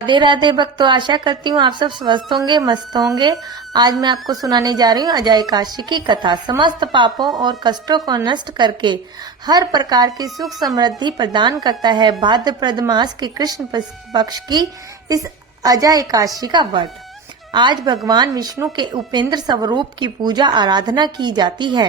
राधे राधे भक्तों, आशा करती हूँ आप सब स्वस्थ होंगे, मस्त होंगे। आज मैं आपको सुनाने जा रही हूँ अजय एकादशी की कथा। समस्त पापों और कष्टों को नष्ट करके हर प्रकार की सुख समृद्धि प्रदान करता है भाद्रपद मास के कृष्ण पक्ष की इस अजय एकादशी का व्रत। आज भगवान विष्णु के उपेंद्र स्वरूप की पूजा आराधना की जाती है।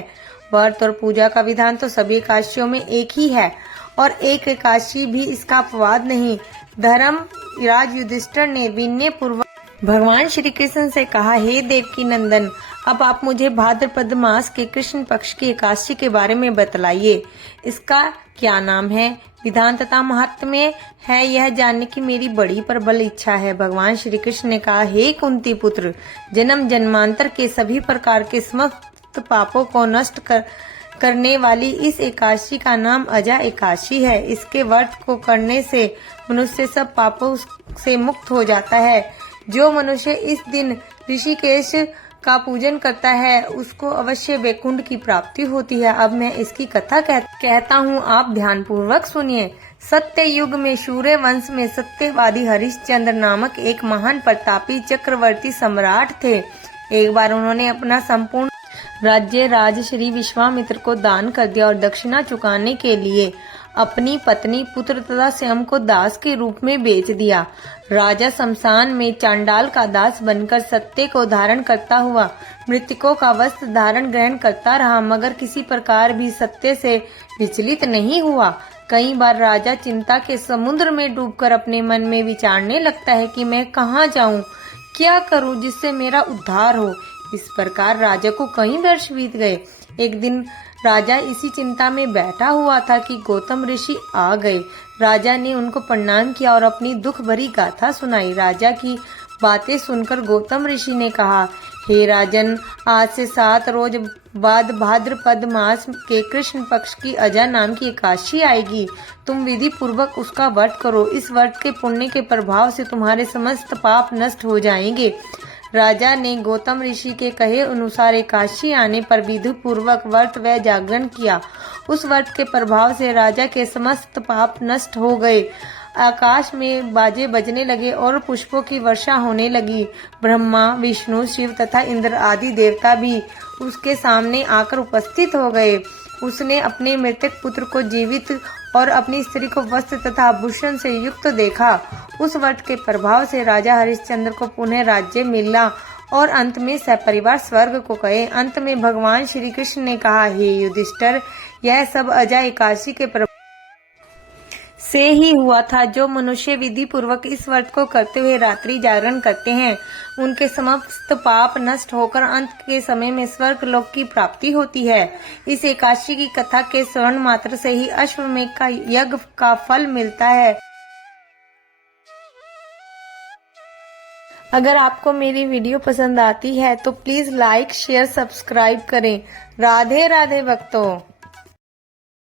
व्रत और पूजा का विधान तो सभी एकादशियों में एक ही है और एक एकादशी भी इसका अपवाद नहीं। धर्म राज युधिष्ठिर ने विनय पूर्वक भगवान श्री कृष्ण से कहा, हे देवकी नंदन, अब आप मुझे भाद्रपद मास के कृष्ण पक्ष की एकादशी के बारे में बतलाइए। इसका क्या नाम है, विधान तथा महात्म्य है, यह जानने की मेरी बड़ी प्रबल इच्छा है। भगवान श्री कृष्ण ने कहा, हे कुंती पुत्र, जन्म जन्मांतर के सभी प्रकार के समस्त पापों को नष्ट करने वाली इस एकादशी का नाम अजय एकादशी है। इसके व्रत को करने से मनुष्य सब पापों से मुक्त हो जाता है। जो मनुष्य इस दिन ऋषिकेश का पूजन करता है उसको अवश्य वैकुंठ की प्राप्ति होती है। अब मैं इसकी कथा कहता हूँ, आप ध्यान पूर्वक सुनिए। सत्य युग में सूर्य वंश में सत्यवादी हरिश्चंद्र नामक एक महान प्रतापी चक्रवर्ती सम्राट थे। एक बार उन्होंने अपना संपूर्ण राज्य राज श्री विश्वामित्र को दान कर दिया और दक्षिणा चुकाने के लिए अपनी पत्नी, पुत्र तथा स्वयं को दास के रूप में बेच दिया। राजा शमशान में चांडाल का दास बनकर सत्य को धारण करता हुआ मृतकों का वस्त्र धारण ग्रहण करता रहा, मगर किसी प्रकार भी सत्य से विचलित नहीं हुआ। कई बार राजा चिंता के समुद्र में डूबकर अपने मन में विचारने लगता है कि मैं कहाँ जाऊँ, क्या करूँ जिससे मेरा उद्धार हो। इस प्रकार राजा को कई वर्ष बीत गए। एक दिन राजा इसी चिंता में बैठा हुआ था कि गौतम ऋषि आ गए। राजा ने उनको प्रणाम किया और अपनी दुख भरी गाथा सुनाई। राजा की बातें सुनकर गौतम ऋषि ने कहा, हे राजन, आज से 7 रोज बाद भाद्रपद मास के कृष्ण पक्ष की अजय नाम की एकादशी आएगी। तुम विधि पूर्वक उसका व्रत करो। इस व्रत के पुण्य के प्रभाव से तुम्हारे समस्त पाप नष्ट हो जाएंगे। राजा ने गौतम ऋषि के कहे अनुसार एकादशी आने पर विधि पूर्वक व्रत व जागरण किया। उस व्रत के प्रभाव से राजा के समस्त पाप नष्ट हो गए। आकाश में बाजे बजने लगे और पुष्पों की वर्षा होने लगी। ब्रह्मा, विष्णु, शिव तथा इंद्र आदि देवता भी उसके सामने आकर उपस्थित हो गए। उसने अपने मृतक पुत्र को जीवित और अपनी स्त्री को वस्त्र तथा आभूषण से युक्त देखा। उस व्रत के प्रभाव से राजा हरिश्चंद्र को पुनः राज्य मिला और अंत में सपरिवार स्वर्ग को गए। अंत में भगवान श्री कृष्ण ने कहा, हे युधिष्ठिर, यह सब अजय एकादशी के प्रभाव से ही हुआ था। जो मनुष्य विधि पूर्वक इस व्रत को करते हुए रात्रि जागरण करते हैं, उनके समस्त पाप नष्ट होकर अंत के समय में स्वर्ग लोक की प्राप्ति होती है। इस एकादशी की कथा के श्रवण मात्र से ही अश्वमेध का यज्ञ का फल मिलता है। अगर आपको मेरी वीडियो पसंद आती है तो प्लीज लाइक, शेयर, सब्सक्राइब करें। राधे राधे भक्तों।